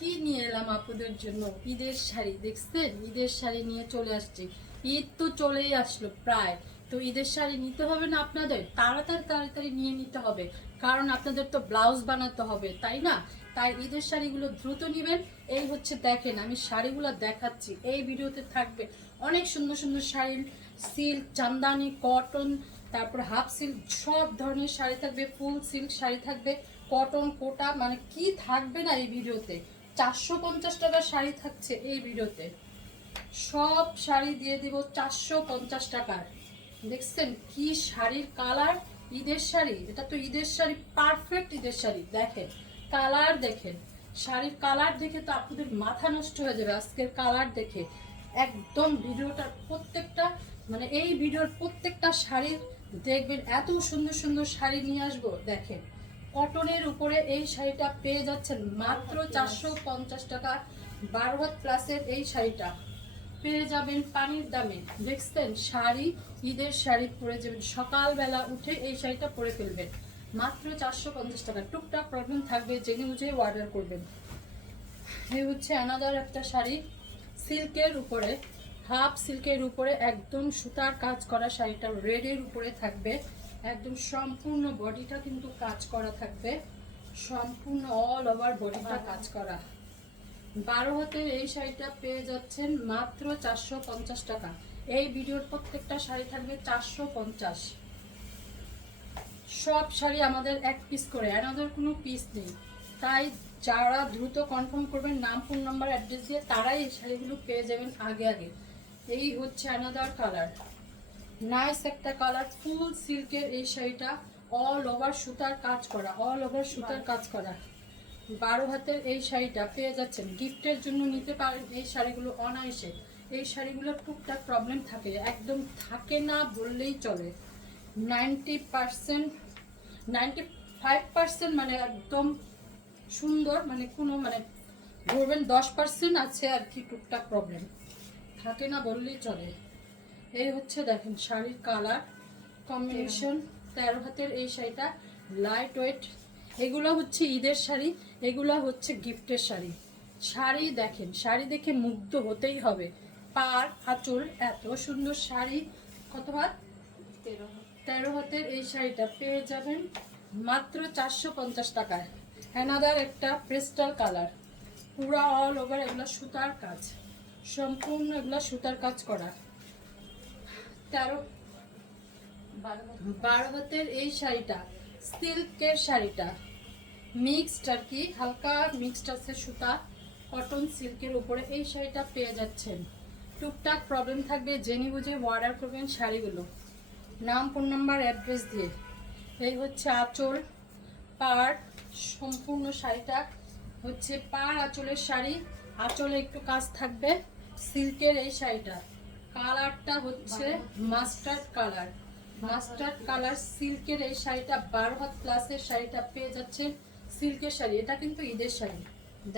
কি নিয়ে এলাম আপুদের জন্য? ঈদের শাড়ি দেখছেন? ঈদের শাড়ি নিয়ে চলে আসছি। ঈদ তো চলেই আসলো প্রায়। তো ঈদের শাড়ি নিতে হবে না আপনাদের? তাড়াতাড়ি তাড়াতাড়ি নিয়ে নিতে হবে, কারণ আপনাদের তো ব্লাউজ বানাতে হবে, তাই না? তাই ঈদের শাড়িগুলো দ্রুত নেবেন। এই হচ্ছে দেখেন, আমি শাড়িগুলো দেখাচ্ছি, এই ভিডিওতে থাকবে অনেক সুন্দর সুন্দর শাড়ি, সিল্ক, চান্দানি, কটন, তারপর হাফ সিল্ক, সব ধরনের শাড়ি থাকবে, ফুল সিল্ক শাড়ি থাকবে, কটন, কোটা, মানে কি থাকবে না এই ভিডিওতে। 450 টাকার শাড়ি থাকছে এই ভিডিওতে। সব শাড়ি দিয়ে দিব 450 টাকার। দেখছেন কি শাড়ির কালার? ঈদের শাড়ি, এটা তো ঈদের শাড়ি, পারফেক্ট ঈদের শাড়ি। দেখেন কালার, দেখেন শাড়ির কালার দেখে তো আপনাদের মাথা নষ্ট হয়ে যাবে আজকের কালার দেখে। একদম ভিডিওটার প্রত্যেকটা, মানে এই ভিডিওর প্রত্যেকটা শাড়ির দেখবেন এত সুন্দর সুন্দর শাড়ি নিয়ে আসবো। দেখেন কটনের উপরে এই শাড়িটা পেয়ে যাচ্ছেন মাত্র 450 টাকা। 12 হাত প্লাসের এই শাড়িটা পেয়ে যাবেন পানির দামে। দেখছেন শাড়ি, ঈদের শাড়ি পরে যাবেন, সকালবেলা উঠে এই শাড়িটা পরে ফেলবেন মাত্র 450 টাকা। টুকটাক প্রবলেম থাকবে, জেনে বুঝে অর্ডার করবেন। এই হচ্ছে অ্যানাদার একটা শাড়ি, সিল্কের উপরে, হাফ সিল্কের উপরে একদম সুতার কাজ করা। শাড়িটা রেডের উপরে থাকবে, একদম সম্পূর্ণ বডিটা কিন্তু কাজ করা থাকবে, সম্পূর্ণ অল ওভার বডিটা কাজ করা। 12 হাতের এই শাড়িটা পেয়ে যাচ্ছেন মাত্র 450 টাকা। এই ভিডিওর প্রত্যেকটা শাড়ি থাকবে 450। সব শাড়ি আমাদের এক পিস করে, আমাদের কোনো পিস নেই। তাই যারা দ্রুত কনফার্ম করবেন নাম, ফোন নাম্বার, অ্যাড্রেস দিয়ে, তারাই এই শাড়িগুলো পেয়ে যাবেন আগে আগে। এই হচ্ছে অ্যানাদার কালার, নাইস একটা কালার, ফুল সিল্কের এই শাড়িটা, অল ওভার সুতার কাজ করা, অল ওভার সুতার কাজ করা। 12 হাতের এই শাড়িটা পেয়ে যাচ্ছেন, গিফটের জন্য নিতে পারেন এই শাড়িগুলো অনায়াসে। এই শাড়িগুলোর টুকটাক প্রবলেম থাকে, একদম থাকে না বললেই চলে। 90%, 95% মানে একদম সুন্দর, মানে কোনো মানে ধরবেন 10% আছে আর কি টুকটাক প্রবলেম, থাকে না বললেই চলে। এই হচ্ছে দেখেন শাড়ির কালার কম্বিনেশন। 13 হাতের এই শাড়িটা লাইট ওয়েট। এগুলো হচ্ছে ঈদের শাড়ি, এগুলো হচ্ছে গিফটের শাড়ি। শাড়ি দেখেন, শাড়ি দেখে মুগ্ধ হতেই হবে। পার আঁচল এত সুন্দর শাড়ি। কত হাত? 13 হাতের এই শাড়িটা পেয়ে যাবেন মাত্র 450 টাকায়। অ্যানাদার একটা পেস্টাল কালার, পুরা অল ওভার এগুলো সুতার কাজ, সম্পূর্ণ এগুলো সুতার কাজ করা। 12 হাতের এই শাড়িটা সিল্কের শাড়িটা, মিক্সড আর কি, হালকা মিক্সড আছে সুতা, কটন সিল্কের উপরে এই শাড়িটা পেয়ে যাচ্ছেন। টুকটাক প্রবলেম থাকবে, জেনে বুঝে অর্ডার করবেন শাড়িগুলো নাম, ফোন নাম্বার, অ্যাড্রেস দিয়ে। এই হচ্ছে আঁচল, পাড়, সম্পূর্ণ শাড়িটা হচ্ছে পাড় আঁচলের শাড়ি, আঁচলে একটু কাজ থাকবে। সিল্কের এই শাড়িটা কালারটা হচ্ছে মাস্টার্ড কালার, মাস্টার্ড কালার সিল্কের এই শাড়িটা। 12 হাত প্লাসের শাড়িটা পেয়ে যাচ্ছেন, সিল্কের শাড়ি। এটা কিন্তু ঈদের শাড়ি,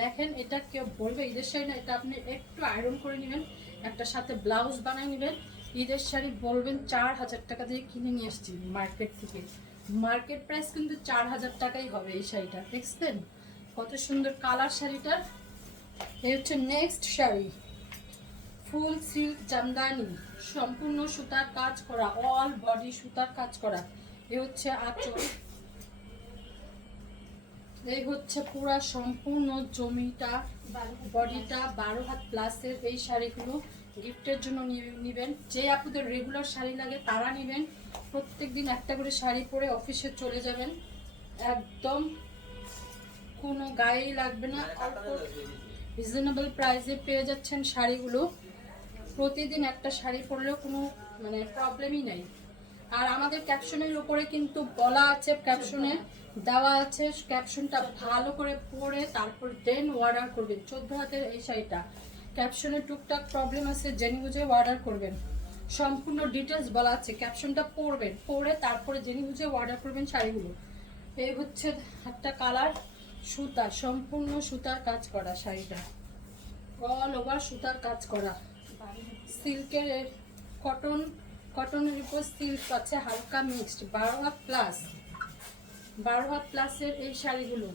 দেখেন এটা কেউ বলবে ঈদের শাড়ি না, এটা আপনি একটু আয়রন করে নেবেন, একটা সাথে ব্লাউজ বানিয়ে নেবেন। ঈদের শাড়ি বলবেন 4000 টাকা দিয়ে কিনে নিয়ে এসেছি মার্কেট থেকে। মার্কেট প্রাইস কিন্তু 4000 টাকাই হবে এই শাড়িটা। দেখছেন কত সুন্দর কালার শাড়িটার? এই হচ্ছে নেক্সট শাড়ি, ফুল সিল্ক জামদানি, সম্পূর্ণ সুতার কাজ করা, অল বডি সুতার কাজ করা। এই হচ্ছে আঁচল, এই হচ্ছে পুরা সম্পূর্ণ জমিটা, বডিটা। 12 হাত প্লাসের এই শাড়িগুলো গিফটের জন্য নেবেন। যে আপনাদের রেগুলার শাড়ি লাগে তারা নেবেন। প্রত্যেকদিন একটা করে শাড়ি পরে অফিসে চলে যাবেন, একদম কোনো গায়েই লাগবে না, রিজনেবল প্রাইসে পেয়ে যাচ্ছেন শাড়িগুলো। প্রতিদিন একটা শাড়ি পরলেও কোনো মানে প্রবলেমই নাই। আর আমাদের ক্যাপশনের উপরে কিন্তু বলা আছে, ক্যাপশনে দেওয়া আছে, ক্যাপশনটা ভালো করে পড়ে তারপর দেন অর্ডার করবেন। 14 হাতের এই শাড়িটা ক্যাপশনে টুকটাক প্রবলেম আছে, জেনে বুঝে অর্ডার করবেন। সম্পূর্ণ ডিটেলস বলা আছে, ক্যাপশনটা পড়বেন, পড়ে তারপরে জেনে বুঝে অর্ডার করবেন শাড়িগুলো। এই হচ্ছে একটা কালার, সুতা, সম্পূর্ণ সুতার কাজ করা শাড়িটা, অল ওভার সুতার কাজ করা। সিল্কের কটন, কটনের উপর সিল্ক আছে হালকা মিক্সড। 12 হাত প্লাস, 12 হাত প্লাসের এই শাড়িগুলো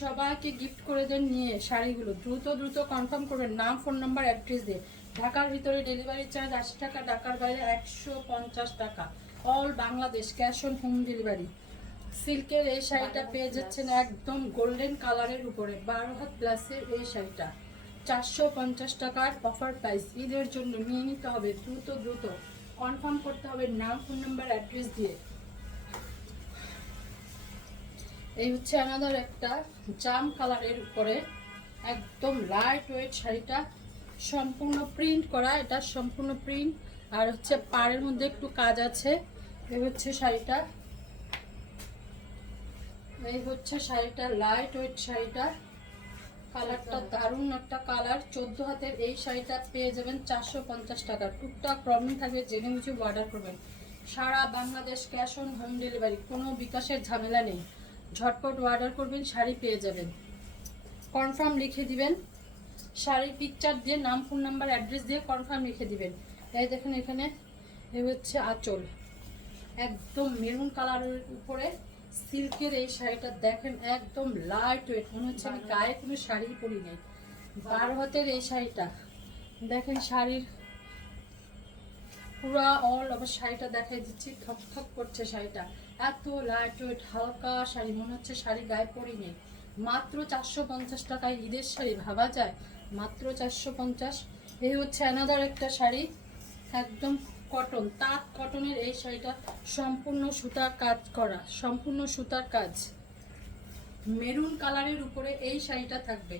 সবাইকে গিফট করে দেন নিয়ে শাড়িগুলো। দ্রুত দ্রুত কনফার্ম করবেন, নাম, ফোন নাম্বার, অ্যাড্রেস দিয়ে। ঢাকার ভিতরে ডেলিভারি চার্জ 80 টাকা, ঢাকার বাইরে 150 টাকা। All Bangladesh cash on home delivery. সিল্কের এই শাড়িটা পেয়ে যাচ্ছেন একদম গোল্ডেন কালারের উপরে, 12 হাত প্লাসের এই শাড়িটা 450 টাকার অফার প্রাইস। ঈদের জন্য নিয়ে নিতে হবে, দ্রুত দ্রুত কনফার্ম করতে হবে নাম, ফোন নাম্বার, অ্যাড্রেস দিয়ে। এই হচ্ছে আমাদের একটা জাম কালারের উপরে একদম লাইট ওয়েট শাড়িটা, সম্পূর্ণ প্রিন্ট করা, এটা সম্পূর্ণ প্রিন্ট। আর হচ্ছে পাড়ের মধ্যে একটু কাজ আছে। এই হচ্ছে শাড়িটা, এই হচ্ছে শাড়িটা, লাইট ওয়েট শাড়িটা। কালারটা দারুণ একটা কালার। 14 হাতের এই শাড়িটা পেয়ে যাবেন 450 টাকা। টুকটাক প্রবলেম থাকবে, জেনে বুঝে অর্ডার করবেন। সারা Bangladesh cash on home delivery, কোনো বিকাশের ঝামেলা নেই। ঝটপট অর্ডার করবেন, শাড়ি পেয়ে যাবেন। কনফার্ম লিখে দিবেন, শাড়ির পিকচার দিয়ে নাম, ফোন নাম্বার, অ্যাড্রেস দিয়ে কনফার্ম লিখে দিবেন। এই দেখেন এখানে এই হচ্ছে আঁচল, একদম মেরুন কালারের উপরে সিল্কের এই শাড়িটা দেখেন, একদম লাইট ওয়েট, মনে হচ্ছে আমি গায়ে কোনো শাড়ি পরি নাই। 12 হাতের এই শাড়িটা দেখেন, শাড়ির পুরা অল ওভার শাড়িটা দেখাই দিচ্ছি, থকথক করছে শাড়িটা, এত লাইট ওয়েট হালকা শাড়ি, মনে হচ্ছে শাড়ি গায়ে পরি নেই। মাত্র 450 টাকায় ঈদের শাড়ি, ভাবা যায়? মাত্র 450। এই হচ্ছে অ্যানাদার একটা শাড়ি, একদম কটন, তাঁত কটনের এই শাড়িটা, সম্পূর্ণ সুতার কাজ করা, সম্পূর্ণ সুতার কাজ। মেরুন কালারের উপরে এই শাড়িটা থাকবে,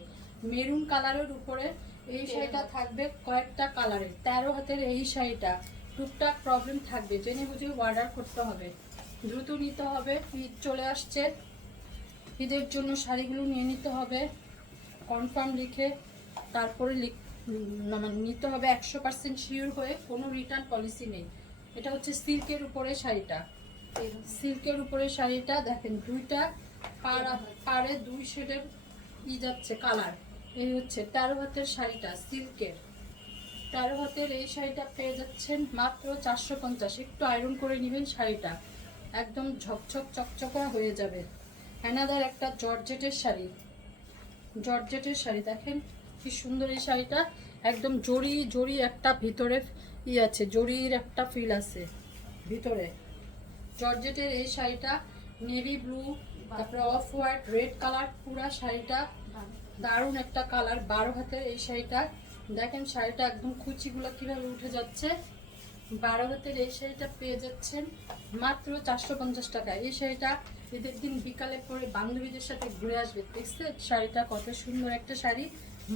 মেরুন কালারের উপরে এই শাড়িটা থাকবে কয়েকটা কালারের। 13 হাতের এই শাড়িটা, টুকটাক প্রবলেম থাকবে, জেনে বুঝে অর্ডার করতে হবে, দ্রুত নিতে হবে। ঈদ চলে আসছে, ঈদের জন্য শাড়িগুলো নিয়ে নিতে হবে। কনফার্ম লিখে তারপরে নিতে হবে, 100% শিওর হয়ে, কোনো রিটার্ন পলিসি নেই। এটা হচ্ছে সিল্কের উপরে শাড়িটা, সিল্কের উপরে শাড়িটা দেখেন, দুইটা পাড়ে 2 শেডের যাচ্ছে কালার। এই হচ্ছে 13 হাতের শাড়িটা, সিল্কের 13 হাতের এই শাড়িটা পেয়ে যাচ্ছেন মাত্র 450। একটু আয়রন করে নেবেন, শাড়িটা একদম ঝকঝক চকচকা হয়ে যাবে। অ্যানাদার একটা জর্জেটের শাড়ি, জর্জেটের শাড়ি দেখেন কি সুন্দর এই শাড়িটা, একদম জড়ি জড়ি একটা ভিতরে আছে, জড়ির একটা ফিল আছে ভিতরে। জর্জেটের এই শাড়িটা নেভি ব্লু, তারপরে অফ হোয়াইট, রেড কালার, পুরা শাড়িটা দারুণ একটা কালার। 12 হাতের এই শাড়িটা দেখেন, শাড়িটা একদম কুচিগুলো কিভাবে উঠে যাচ্ছে। 12 হাতের এই শাড়িটা পেয়ে যাচ্ছেন মাত্র 450 টাকা। এই শাড়িটা ঈদের দিন বিকালে পরে বান্ধবীদের সাথে ঘুরে আসবে। দেখছেন শাড়িটা কত সুন্দর একটা শাড়ি,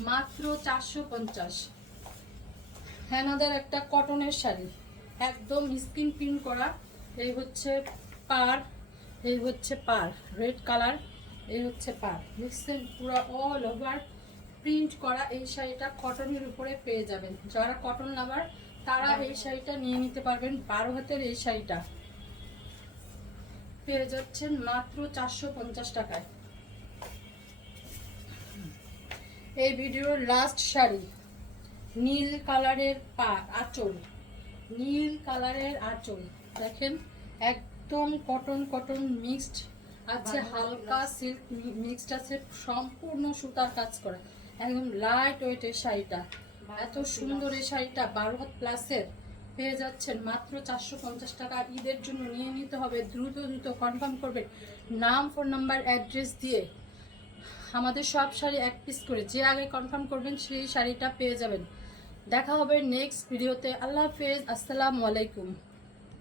মাত্র 450। হ্যানাদার একটা কটনের শাড়ি, একদম স্কিন প্রিন্ট করা। এই হচ্ছে পার, এই হচ্ছে পার, রেড কালার, এই হচ্ছে পার, দেখছেন পুরো অল ওভার প্রিন্ট করা। এই শাড়িটা কটনের উপরে পেয়ে যাবেন, যারা কটন লাভার তারা এই শাড়িটা নিয়ে নিতে পারবেন। 12 হাতের এই শাড়িটা পেয়ে যাচ্ছেন মাত্র 450 টাকায়। এই ভিডিওর লাস্ট শাড়ি, নীল কালারের আঁচল, নীল কালারের আঁচল দেখেন, একদম কটন কটন মিক্সড আছে, হালকা সিল্ক মিক্সড আছে, সম্পূর্ণ সুতার কাজ করা, একদম লাইট ওয়েটের শাড়িটা। এত সুন্দর এই শাড়িটা 12 হাত প্লাসের পেয়ে যাচ্ছেন মাত্র 450 টাকা। ঈদের জন্য নিয়ে নিতে হবে, দ্রুত দ্রুত কনফার্ম করবেন নাম, ফোন নাম্বার, অ্যাড্রেস দিয়ে। আমাদের সব শাড়ি 1 পিস করে, যে আগে কনফার্ম করবেন সেই শাড়িটা পেয়ে যাবেন। দেখা হবে নেক্সট ভিডিওতে। আল্লাহ হাফেজ, আসসালামু আলাইকুম।